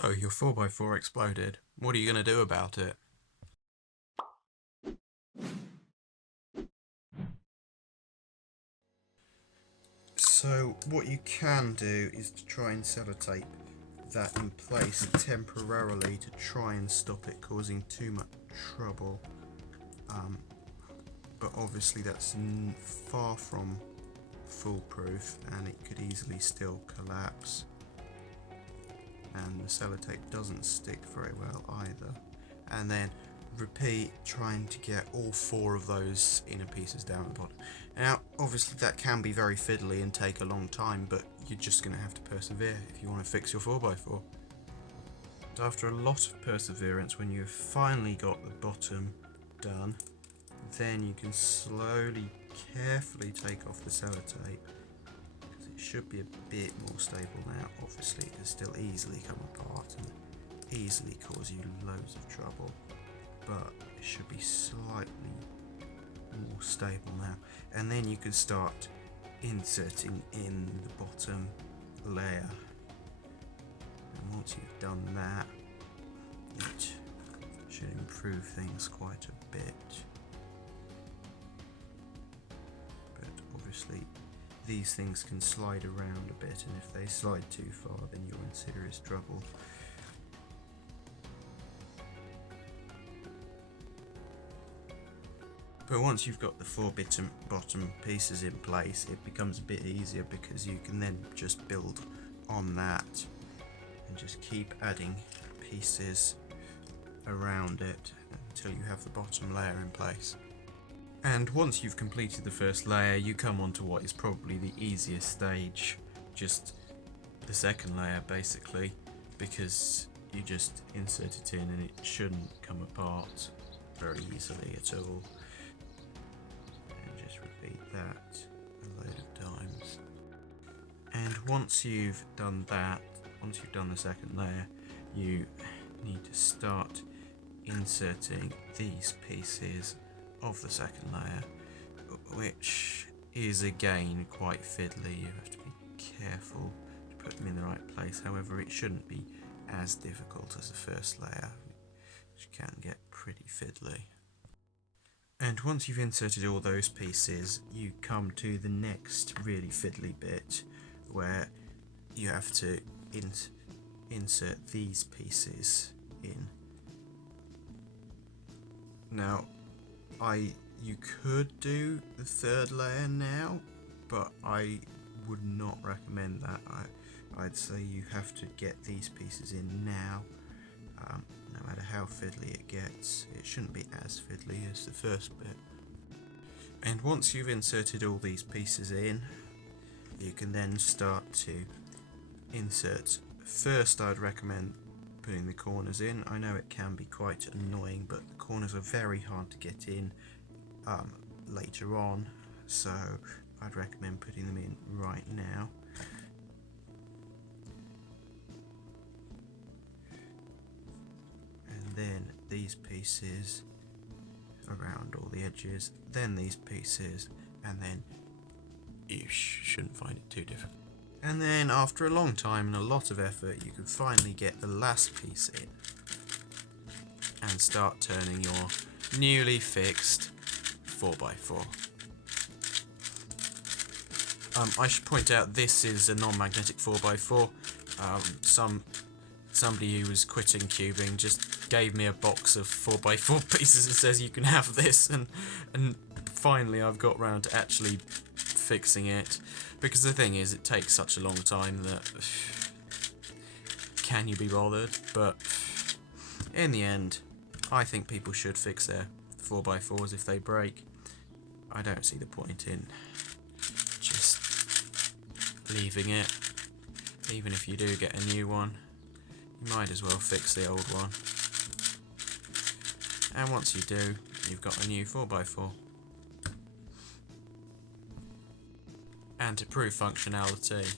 So, your 4x4 exploded. What are you going to do about it? So, what you can do is to try and sellotape that in place temporarily to try and stop it causing too much trouble. But obviously that's far from foolproof and it could easily still collapse. And the sellotape doesn't stick very well either. And then repeat trying to get all 4 of those inner pieces down the bottom. Now obviously that can be very fiddly and take a long time, but you're just going to have to persevere if you want to fix your 4x4. But after a lot of perseverance, when you've finally got the bottom done, then you can slowly, carefully take off the sellotape. It should be a bit more stable now. Obviously it can still easily come apart and easily cause you loads of trouble, but it should be slightly more stable now. And then you can start inserting in the bottom layer, and once you've done that, it should improve things quite a bit. But obviously these things can slide around a bit, and if they slide too far then you're in serious trouble. But once you've got the 4 bottom pieces in place, it becomes a bit easier because you can then just build on that and just keep adding pieces around it until you have the bottom layer in place. And once you've completed the first layer, you come on to what is probably the easiest stage, just the second layer basically, because you just insert it in and it shouldn't come apart very easily at all. And just repeat that a load of times. And once you've done that, once you've done the second layer, you need to start inserting these pieces of the second layer, which is again quite fiddly. You have to be careful to put them in the right place. However, it shouldn't be as difficult as the first layer, which can get pretty fiddly. And once you've inserted all those pieces, you come to the next really fiddly bit where you have to insert these pieces in. Now, you could do the third layer now, but I would not recommend that. I'd say you have to get these pieces in now. No matter how fiddly it gets, it shouldn't be as fiddly as the first bit. And once you've inserted all these pieces in, you can then start to insert. First, I'd recommend putting the corners in. I know it can be quite annoying, but the corners are very hard to get in later on, so I'd recommend putting them in right now. And then these pieces around all the edges, then these pieces, and then you shouldn't find it too difficult. And then after a long time and a lot of effort, you can finally get the last piece in and start turning your newly fixed 4x4. I should point out this is a non-magnetic 4x4. Somebody who was quitting cubing just gave me a box of 4x4 pieces and says you can have this, and finally I've got round to actually fixing it, because the thing is it takes such a long time that can you be bothered? But in the end, I think people should fix their 4x4s if they break. I don't see the point in just leaving it. Even if you do get a new one, you might as well fix the old one. And once you do, you've got a new 4x4. And to prove functionality,